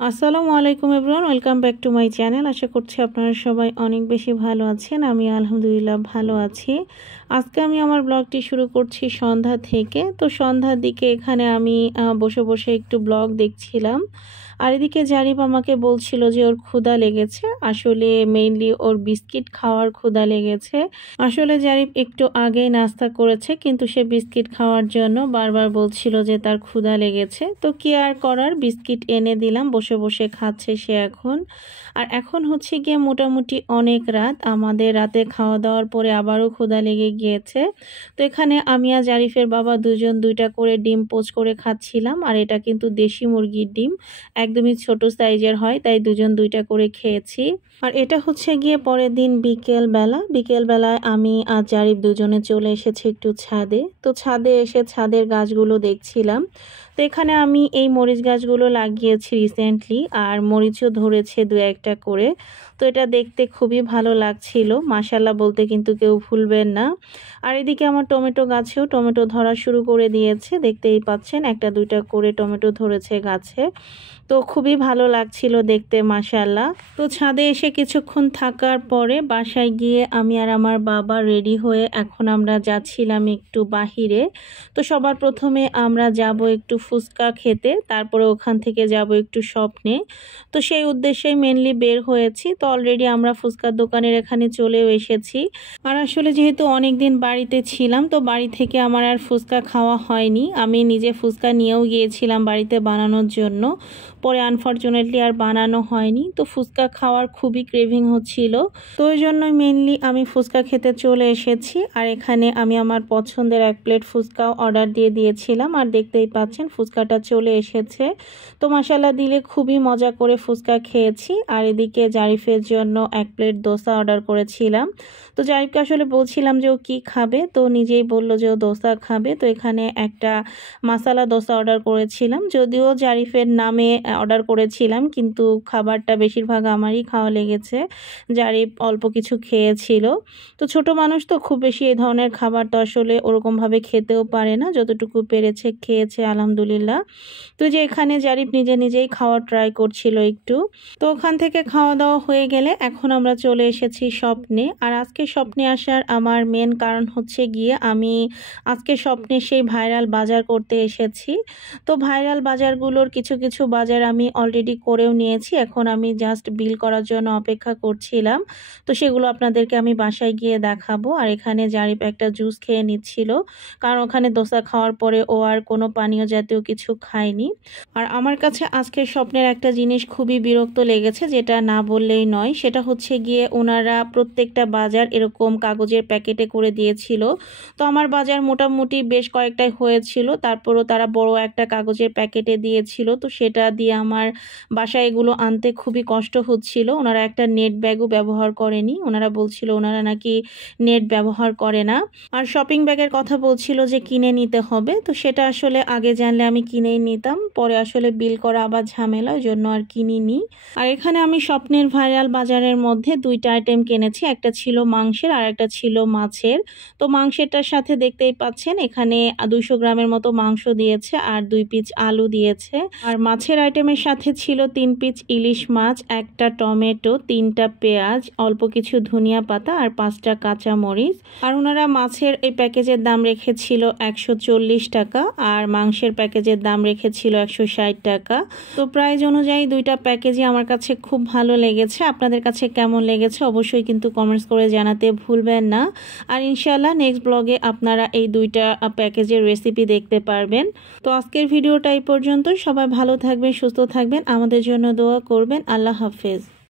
আসসালামু আলাইকুম everyone, welcome back to my channel. আশা করছি আপনারা সবাই অনেক বেশি ভালো আছেন। আমি আলহামদুলিল্লাহ ভালো আছি। আজকে আমি আমার ব্লগটি শুরু করছি সন্ধ্যা থেকে। তো সন্ধ্যার দিকে এখানে আমি বসে বসে একটু ব্লগ দেখছিলাম। আর এদিকে জারিফ আমাকে বলছিল যে ওর ক্ষুধা লেগেছে। আসলে মেইনলি ওর বিস্কিট খাওয়ার ক্ষুধা লেগেছে। আসলে জারিফ একটু আগেই নাস্তা করেছে, কিন্তু সে বিস্কিট খাওয়ার জন্য বারবার বলছিল যে তার ক্ষুধা লেগেছে। তো কি আর করার, বিস্কিট এনে দিলাম, বসে বসে খাচ্ছে সে এখন। আর এখন হচ্ছে গিয়ে মোটামুটি অনেক রাত, আমাদের রাতে খাওয়া দাওয়ার পরে আবারও ক্ষুধা লেগে গিয়েছে। তো এখানে আমি আর জারিফের বাবা দুজন দুইটা করে ডিম পোচ করে খাচ্ছিলাম। আর এটা কিন্তু দেশি মুরগির ডিম, একদমই ছোট সাইজের হয়, তাই দুজন দুইটা করে খেয়েছি। আর এটা হচ্ছে গিয়ে পরের দিন বিকেলবেলায় আমি আর জারিফ দুজনে চলে এসেছি একটু ছাদে। তো ছাদে এসে ছাদের গাছগুলো দেখছিলাম। তো এখানে আমি এই মরিচ গাছগুলো লাগিয়েছি রিসেন্টলি, আর মরিচও ধরেছে দু একটা করে। তো এটা দেখতে খুবই ভালো লাগছিল, মাশাল্লাহ বলতে কিন্তু কেউ ভুলবেন না। আর এদিকে আমার টমেটো গাছেও টমেটো ধরা শুরু করে দিয়েছে, দেখতেই পাচ্ছেন একটা দুইটা করে টমেটো ধরেছে গাছে। তো খুবই ভালো লাগছিল দেখতে, মাশাল্লাহ। তো ছাদে এসে কিছুক্ষণ থাকার পরে বাসায় গিয়ে আমি আর আমার বাবা রেডি হয়ে এখন আমরা যাচ্ছিলাম একটু বাহিরে। তো সবার প্রথমে আমরা যাব একটু ফুচকা খেতে, তারপরে ওখান থেকে যাব একটু স্বপ্নে। তো সেই উদ্দেশ্যেই মেনলি বের হয়েছি। তো অলরেডি আমরা ফুচকার দোকানের এখানে চলেও এসেছি। আর আসলে যেহেতু অনেক দিন বাড়িতে ছিলাম, তো বাড়ি থেকে আমার আর ফুচকা খাওয়া হয়নি। আমি নিজে ফুচকা নিয়েও গিয়েছিলাম বাড়িতে বানানোর জন্য, পরে আনফরচুনেটলি আর বানানো হয়নি। তো ফুচকা খাওয়ার খুবই ক্রেভিং হচ্ছিল, তো ওই জন্যই মেনলি আমি ফুচকা খেতে চলে এসেছি। আর এখানে আমি আমার পছন্দের এক প্লেট ফুচকাও অর্ডার দিয়ে দিয়েছিলাম, আর দেখতেই পাচ্ছেন ফুচকাটা চলে এসেছে। তো মশালা দিলে খুবই মজা করে ফুচকা খেয়েছি। আর এদিকে জারিফের জন্য এক প্লেট দোসা অর্ডার করেছিলাম। তো জারিফকে আসলে বলছিলাম যে ও কী খাবে, তো নিজেই বলল যে ও দোসা খাবে। তো এখানে একটা মশালা দোসা অর্ডার করেছিলাম, যদিও জারিফের নামে অর্ডার করেছিলাম, কিন্তু খাবারটা বেশিরভাগ আমারই খাওয়া লেগেছে, জারিফ অল্প কিছু খেয়েছিল। তো ছোট মানুষ তো খুব বেশি এই ধরনের খাবার তো আসলে ওরকমভাবে খেতেও পারে না, যতটুকু পেরেছে খেয়েছে আলহামদুলিল্লাহ। তো যে এখানে জারিফ নিজে নিজেই খাওয়া ট্রাই করছিল একটু। তো ওখান থেকে খাওয়া দাওয়া হয়ে গেলে এখন আমরা চলে এসেছি স্বপ্নে। আর আজকে স্বপ্নে আসার আমার মেন কারণ হচ্ছে গিয়ে আমি আজকে স্বপ্নে সেই ভাইরাল বাজার করতে এসেছি। তো ভাইরাল বাজারগুলোর কিছু কিছু বাজার আমি অলরেডি করেও নিয়েছি, এখন আমি জাস্ট বিল করার জন্য অপেক্ষা করছিলাম। তো সেগুলো আপনাদেরকে আমি বাসায় গিয়ে দেখাবো। আর এখানে জারিফ একটা জুস খেয়ে নিচ্ছিল, কারণ ওখানে দোসা খাওয়ার পরে ও আর কোনো পানীয় জাতীয় কিছু খায়নি। আর আমার কাছে আজকের স্বপ্নের একটা জিনিস খুবই বিরক্ত লেগেছে, যেটা না বললেই নয়। সেটা হচ্ছে গিয়ে ওনারা প্রত্যেকটা বাজার এরকম কাগজের প্যাকেটে করে দিয়েছিল। তো আমার বাজার মোটামুটি বেশ কয়েকটাই হয়েছিল, তারপরও তারা বড় একটা কাগজের প্যাকেটে দিয়েছিল। তো সেটা দিয়ে আমার বাসায় এগুলো আনতে খুবই কষ্ট হচ্ছিল। ওনারা একটা নেট ব্যাগও ব্যবহার করেনি, ওনারা বলছিল ওনারা নাকি নেট ব্যবহার করে না। আর শপিং ব্যাগের কথা বলছিল যে কিনে নিতে হবে, তো সেটা আসলে আগে জানলে আমি কিনেই নিতাম, পরে আসলে বিল করা আবার ঝামেলা, ওই জন্য আর কিনিনি। আর এখানে আমি স্বপ্নের ভাইরাল বাজারের মধ্যে দুইটা আইটেম কিনেছি, একটা ছিল মাংসের আর একটা ছিল মাছের। তো মাংসেরটার সাথে দেখতেই পাচ্ছেন এখানে 200 গ্রামের মতো মাংস দিয়েছে আর 2 পিস আলু দিয়েছে। আর মাছের আইটেমের সাথে ছিল 3 পিস ইলিশ মাছ, একটা টমেটো, 3টা পেঁয়াজ, অল্প কিছু ধনিয়া পাতা আর 5টা কাঁচা মরিচ। আর ওনারা মাছের এই প্যাকেজের দাম রেখেছিল 140 টাকা, আর মাংসের প্যাকেজের দাম রেখেছিল 160 টাকা। তো প্রাইস অনুযায়ী দুইটা প্যাকেজই আমার কাছে খুব ভালো লেগেছে। আপনাদের কাছে কেমন লেগেছে অবশ্যই কিন্তু কমেন্টস করে জানাতে ভুলবেন না। আর ইনশাআল্লাহ নেক্সট ব্লগে আপনারা এই দুইটা প্যাকেজের রেসিপি দেখতে পারবেন। তো আজকের ভিডিওটা এই পর্যন্ত। সবাই ভালো থাকবেন, সুস্থ থাকবেন, আমাদের জন্য দোয়া করবেন। আল্লাহ হাফেজ।